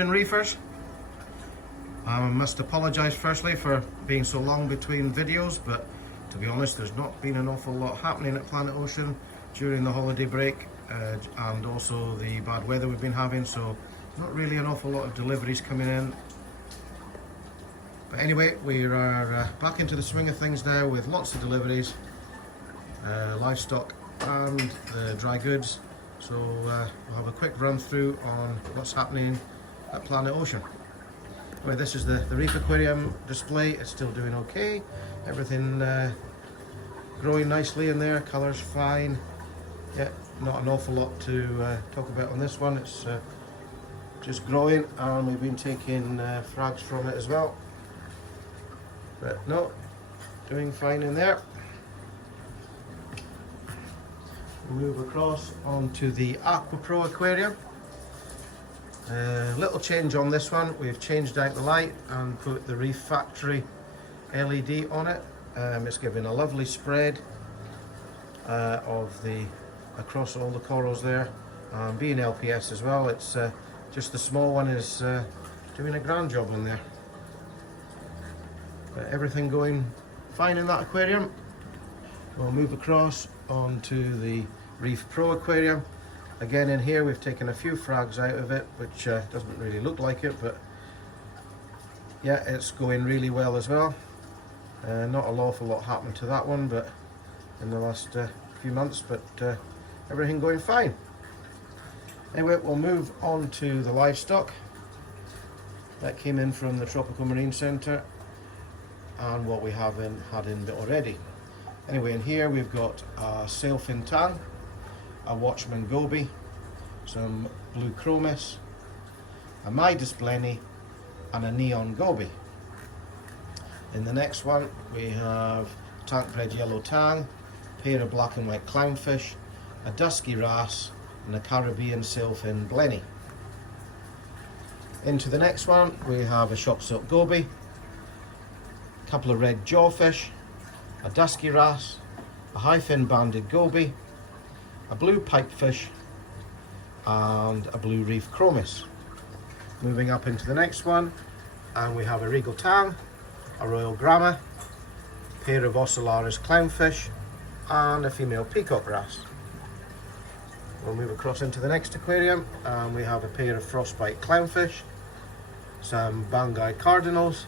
Ocean reefers. I must apologise firstly for being so long between videos, but to be honest, there's not been an awful lot happening at Planet Ocean during the holiday break and also the bad weather we've been having, so not really an awful lot of deliveries coming in. But anyway, we are back into the swing of things now with lots of deliveries, livestock and the dry goods. So we'll have a quick run through on what's happening at Planet Ocean. Anyway, this is the reef aquarium display. It's still doing okay. Everything growing nicely in there, colours fine. Yeah, not an awful lot to talk about on this one. It's just growing, and we've been taking frags from it as well. But no, doing fine in there. Move across onto the Aqua Pro aquarium. Little change on this one. We've changed out the light and put the Reef Factory LED on it. It's giving a lovely spread of the across all the corals there. Being LPS as well, it's just the small one is doing a grand job in there. Everything going fine in that aquarium. We'll move across onto the Reef Pro aquarium. Again, in here we've taken a few frags out of it, which doesn't really look like it, but yeah, it's going really well as well. Not an awful lot happened to that one, but in the last few months, but everything going fine. Anyway, we'll move on to the livestock that came in from the Tropical Marine Centre and what we haven't had in already. Anyway, in here we've got a sailfin tang, a Watchman goby, some blue chromis, a Midas blenny, and a neon goby. In the next one we have tank bred yellow tang, a pair of black and white clownfish, a dusky wrasse, and a Caribbean sailfin blenny. Into the next one we have a shock silk goby, a couple of red jawfish, a dusky wrasse, a high fin banded goby, a blue pipefish, and a blue reef chromis. Moving up into the next one, and we have a regal tang, a royal gramma, a pair of ocellaris clownfish, and a female peacock wrasse. We'll move across into the next aquarium, and we have a pair of frostbite clownfish, some Bangai cardinals,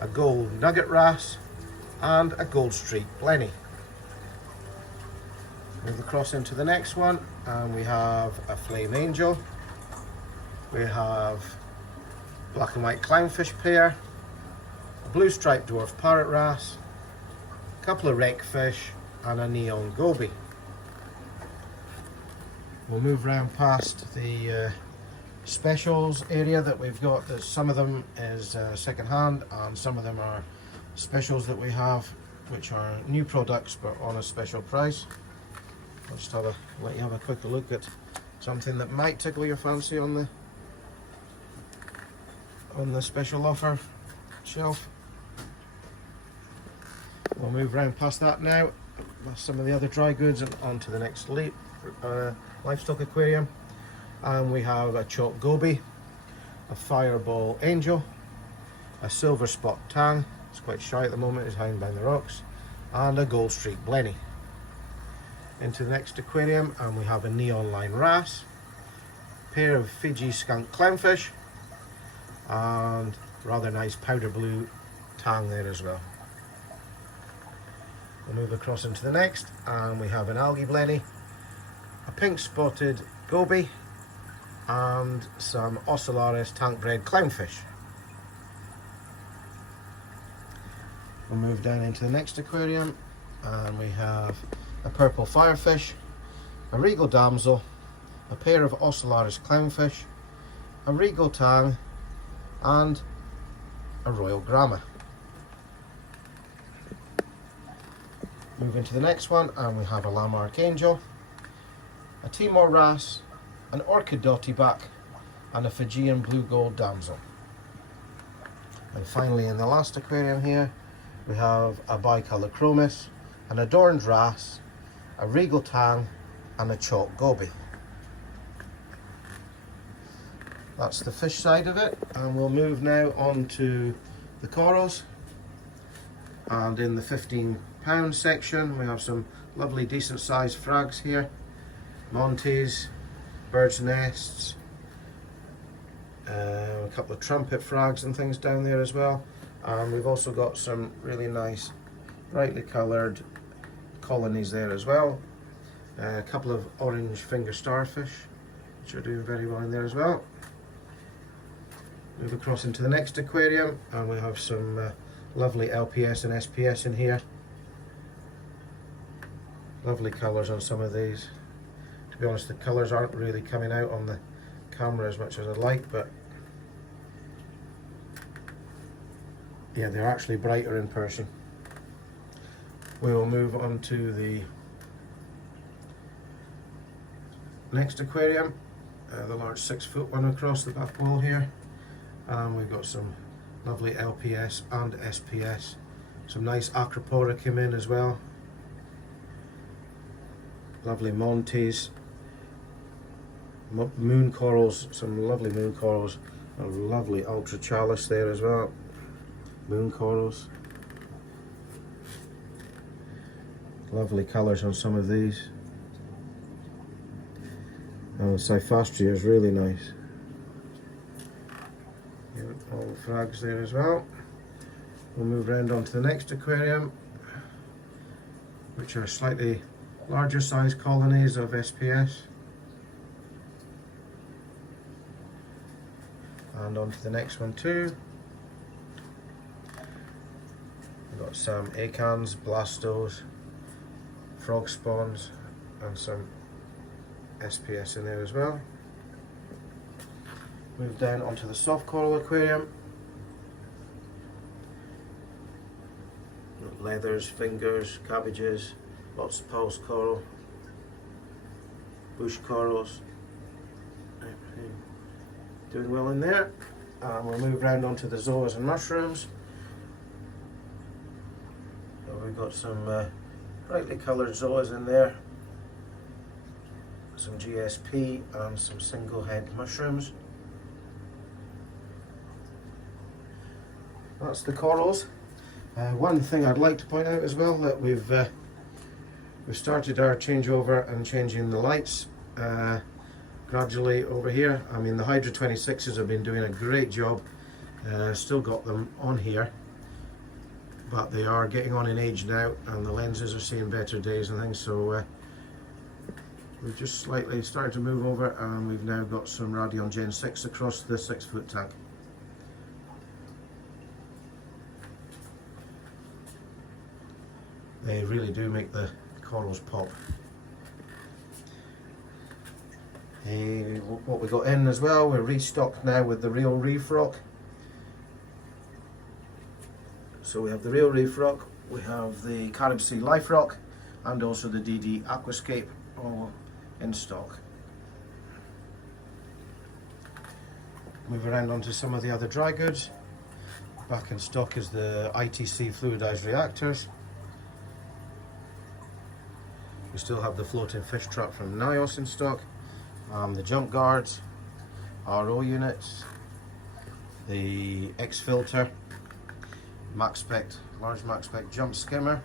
a gold nugget wrasse, and a gold streak blenny. Move across into the next one, and we have a flame angel, we have black and white clownfish pair, a blue striped dwarf parrot wrasse, a couple of wreck fish, and a neon goby. We'll move round past the specials area that we've got. Some of them is second hand, and some of them are specials that we have, which are new products but on a special price. I'll just let you have a quick look at something that might tickle your fancy on the special offer shelf. We'll move round past that now. Some of the other dry goods and onto the next livestock aquarium. And we have a chalk goby, a fireball angel, a silver spot tang, it's quite shy at the moment, it's hiding behind the rocks, and a gold streak blenny. Into the next aquarium, and we have a neon line wrasse, a pair of Fiji skunk clownfish, and rather nice powder blue tang there as well. We'll move across into the next, and we have an algae blenny, a pink spotted goby, and some ocellaris tank bred clownfish. We'll move down into the next aquarium, and we have a purple firefish, a regal damsel, a pair of ocellaris clownfish, a regal tang, and a royal gramma. Move into the next one, and we have a landmark angel, a Timor wrasse, an orchid dottyback, and a Fijian blue gold damsel. And finally, in the last aquarium here, we have a bicolour chromis, an adorned wrasse, a regal tang, and a chalk goby. That's the fish side of it, and we'll move now on to the corals. And in the 15-pound section we have some lovely decent sized frags here. Montes, birds' nests, a couple of trumpet frags and things down there as well. And we've also got some really nice brightly coloured colonies there as well. A couple of orange finger starfish, which are doing very well in there as well. Move across into the next aquarium, and we have some lovely LPS and SPS in here. Lovely colours on some of these. To be honest, the colours aren't really coming out on the camera as much as I'd like, but yeah, they're actually brighter in person. We will move on to the next aquarium, the large 6-foot one across the back wall here. And we've got some lovely LPS and SPS. Some nice Acropora came in as well. Lovely Montes. Moon corals, some lovely moon corals. A lovely Ultra Chalice there as well. Moon corals. Lovely colours on some of these. Oh, Cyphastria is really nice. All the frags there as well. We'll move around onto the next aquarium, which are slightly larger size colonies of SPS. And onto the next one too. We've got some acans, blastos, frog spawns, and some SPS in there as well. Move down onto the soft coral aquarium. Leathers, fingers, cabbages, lots of pulse coral, bush corals. Doing well in there. And we'll move round onto the zoas and mushrooms. So we've got some brightly coloured zoas in there, some GSP and some single head mushrooms. That's the corals. One thing I'd like to point out as well, that we've started our changeover and changing the lights gradually over here. I mean, the Hydra 26s have been doing a great job. Still got them on here, but they are getting on in age now, and the lenses are seeing better days and things. So we've just slightly started to move over, and we've now got some Radion Gen 6 across the 6-foot tank. They really do make the corals pop. What we got in as well, we're restocked now with the real reef rock. So we have the real reef rock, we have the Carib Sea life rock, and also the DD Aquascape, all in stock. Move around onto some of the other dry goods. Back in stock is the ITC fluidized reactors. We still have the floating fish trap from Nios in stock, the jump guards, RO units, the X filter, MaxSpec, large MaxSpec jump skimmer.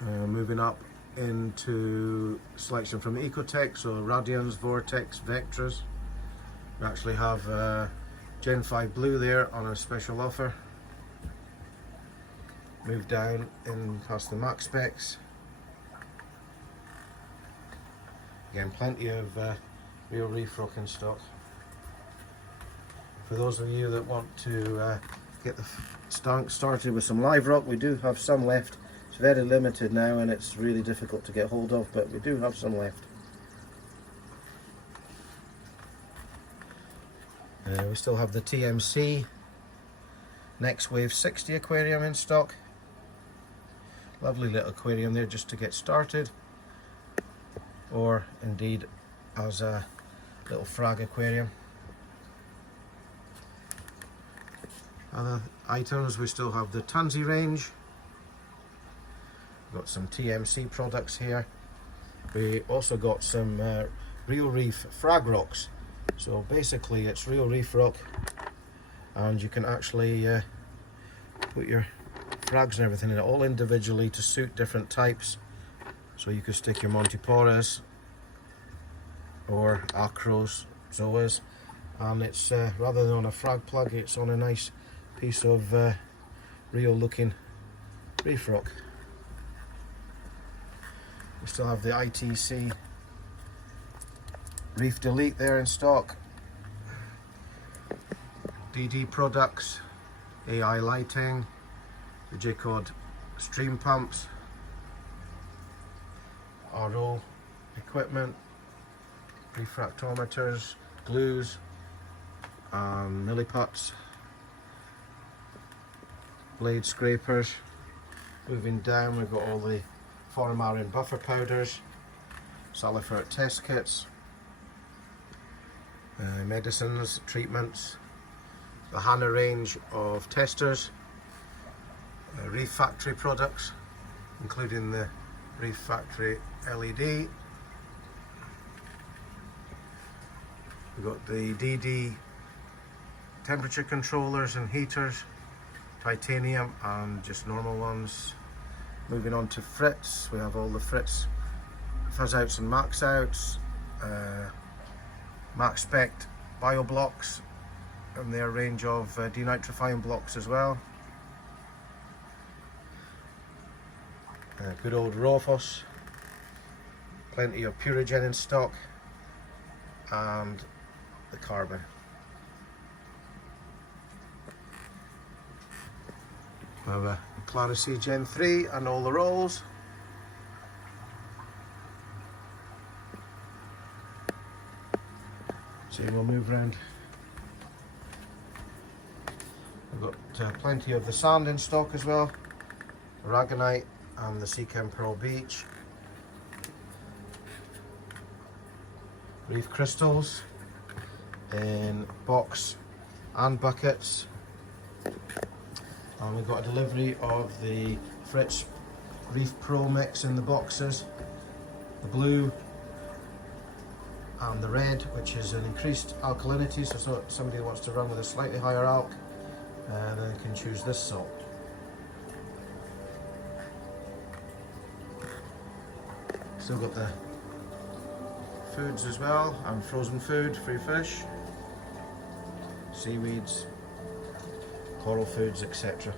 Moving up into selection from Ecotech, so Radions, Vortex, Vectras. We actually have Gen 5 Blue there on a special offer. Move down in past the MaxSpecs. Again, plenty of real reef rock in stock. For those of you that want to get the started with some live rock, we do have some left. It's very limited now, and it's really difficult to get hold of, but we do have some left. We still have the TMC Next Wave 60 aquarium in stock. Lovely little aquarium there just to get started, or indeed as a little frag aquarium. Other items, we still have the Tansy range. Got some TMC products here. We also got some real reef frag rocks. So basically it's real reef rock, and you can actually put your frags and everything in it all individually to suit different types. So you could stick your Montiporas or Acros, Zoas, and it's rather than on a frag plug, it's on a nice piece of real looking reef rock. We still have the ITC Reef Delete there in stock. DD products, AI lighting, the J-Cod stream pumps, RO equipment, refractometers, glues, millipots, blade scrapers. Moving down, we've got all the formalin buffer powders, salifert test kits, medicines, treatments, the Hana range of testers, Reef Factory products, including the Reef Factory LED. We've got the DD temperature controllers and heaters, titanium and just normal ones. Moving on to frits, we have all the frits, fuzz outs and max outs, max spec bio blocks and their range of denitrifying blocks as well. Good old Rofos, plenty of Purigen in stock, and the carbon. We have a Clarisea Gen 3 and all the rolls. So we'll move around. We've got plenty of the sand in stock as well, Aragonite and the Seachem Pearl Beach. Reef crystals in box and buckets. And we've got a delivery of the Fritz Reef Pro mix in the boxes, the blue and the red, which is an increased alkalinity, so somebody who wants to run with a slightly higher alk, then can choose this salt. Still got the foods as well, and frozen food, free fish, seaweeds, coral foods, etc.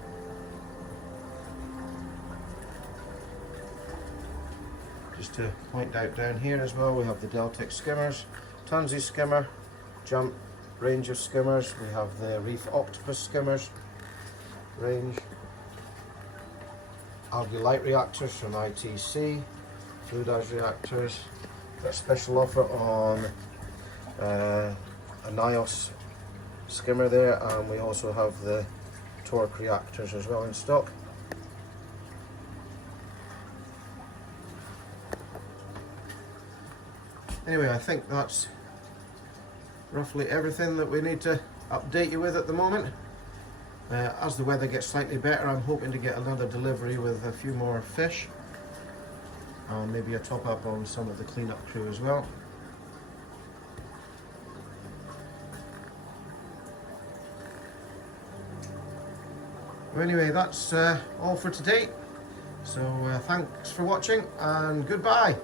Just to point out down here as well, we have the Deltic skimmers, Tansy skimmer, jump range of skimmers. We have the Reef Octopus skimmers range, algae light reactors from ITC, fluidized reactors. Got a special offer on a Nios skimmer there, and we also have the torque reactors as well in stock. Anyway, I think that's roughly everything that we need to update you with at the moment. As the weather gets slightly better, I'm hoping to get another delivery with a few more fish, and maybe a top up on some of the cleanup crew as well. Well, anyway, that's all for today. So thanks for watching and goodbye.